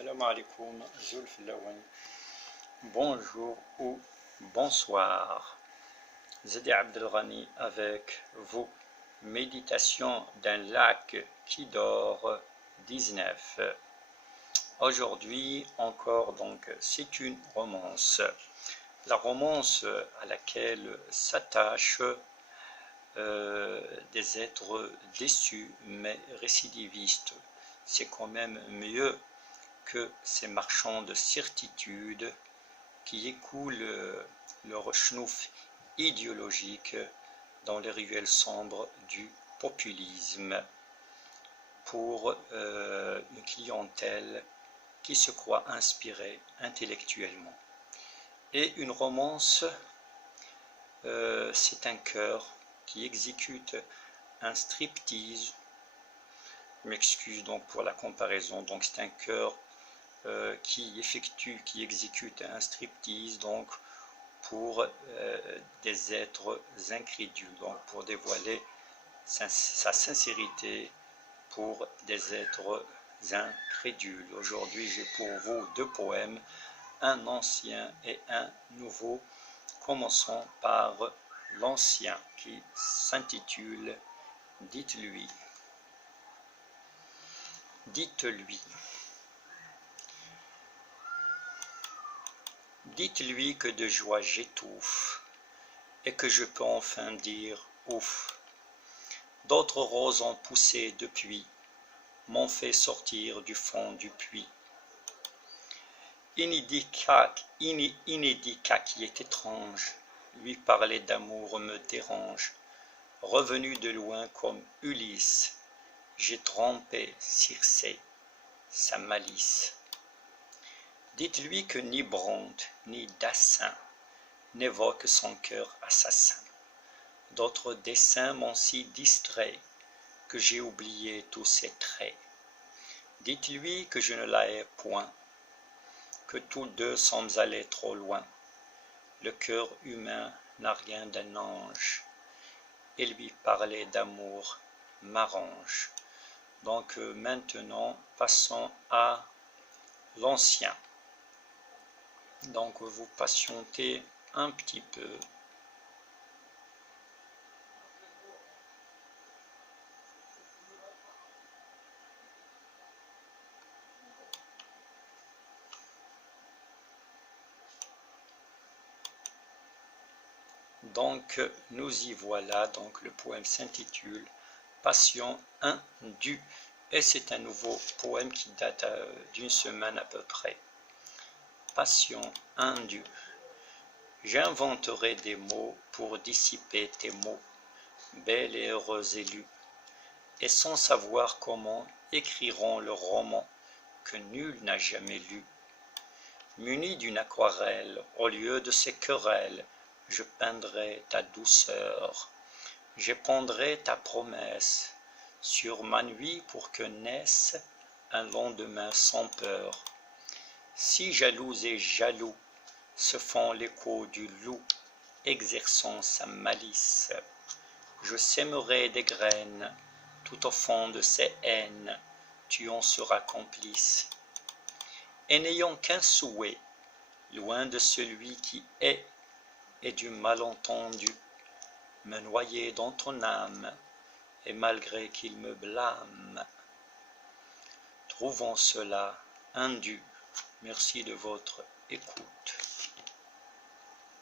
Salam alaikum, Zulf Lawan. Bonjour ou bonsoir. Zedi Abdelghani avec vous. Méditation d'un lac qui dort 19. Aujourd'hui encore donc c'est une romance. La romance à laquelle s'attachent des êtres déçus mais récidivistes. C'est quand même mieux que ces marchands de certitude qui écoulent leur schnouf idéologique dans les ruelles sombres du populisme pour une clientèle qui se croit inspirée intellectuellement. Et une romance, c'est un cœur qui exécute un striptease. Je m'excuse donc pour la comparaison, donc c'est un cœur qui exécute un striptease donc pour des êtres incrédules, donc pour dévoiler sa sincérité pour des êtres incrédules. Aujourd'hui j'ai pour vous deux poèmes, un ancien et un nouveau. Commençons par l'ancien qui s'intitule « Dites-lui ». Dites-lui. Dites-lui que de joie j'étouffe et que je peux enfin dire ouf. D'autres roses ont poussé depuis, m'ont fait sortir du fond du puits. Inédit qui est étrange, lui parler d'amour me dérange. Revenu de loin comme Ulysse, j'ai trompé Circé, sa malice. Dites-lui que ni Bronte ni Dassin n'évoquent son cœur assassin. D'autres dessins m'ont si distrait que j'ai oublié tous ses traits. Dites-lui que je ne la hais point, que tous deux sommes allés trop loin. Le cœur humain n'a rien d'un ange, et lui parler d'amour m'arrange. Donc maintenant, passons à l'ancien. Donc vous patientez un petit peu. Donc nous y voilà, donc le poème s'intitule Passion indue et c'est un nouveau poème qui date d'une semaine à peu près. Passion indue. J'inventerai des mots pour dissiper tes mots, belle et heureuse élue, et sans savoir comment écriront le roman que nul n'a jamais lu. Muni d'une aquarelle, au lieu de ces querelles, je peindrai ta douceur, j'épandrai ta promesse sur ma nuit pour que naisse un lendemain sans peur. Si jaloux et jaloux se font l'écho du loup exerçant sa malice, je sèmerai des graines tout au fond de ces haines, tu en seras complice. Et n'ayant qu'un souhait, loin de celui qui est, et du malentendu, me noyer dans ton âme, et malgré qu'il me blâme. Trouvons cela indu. Merci de votre écoute.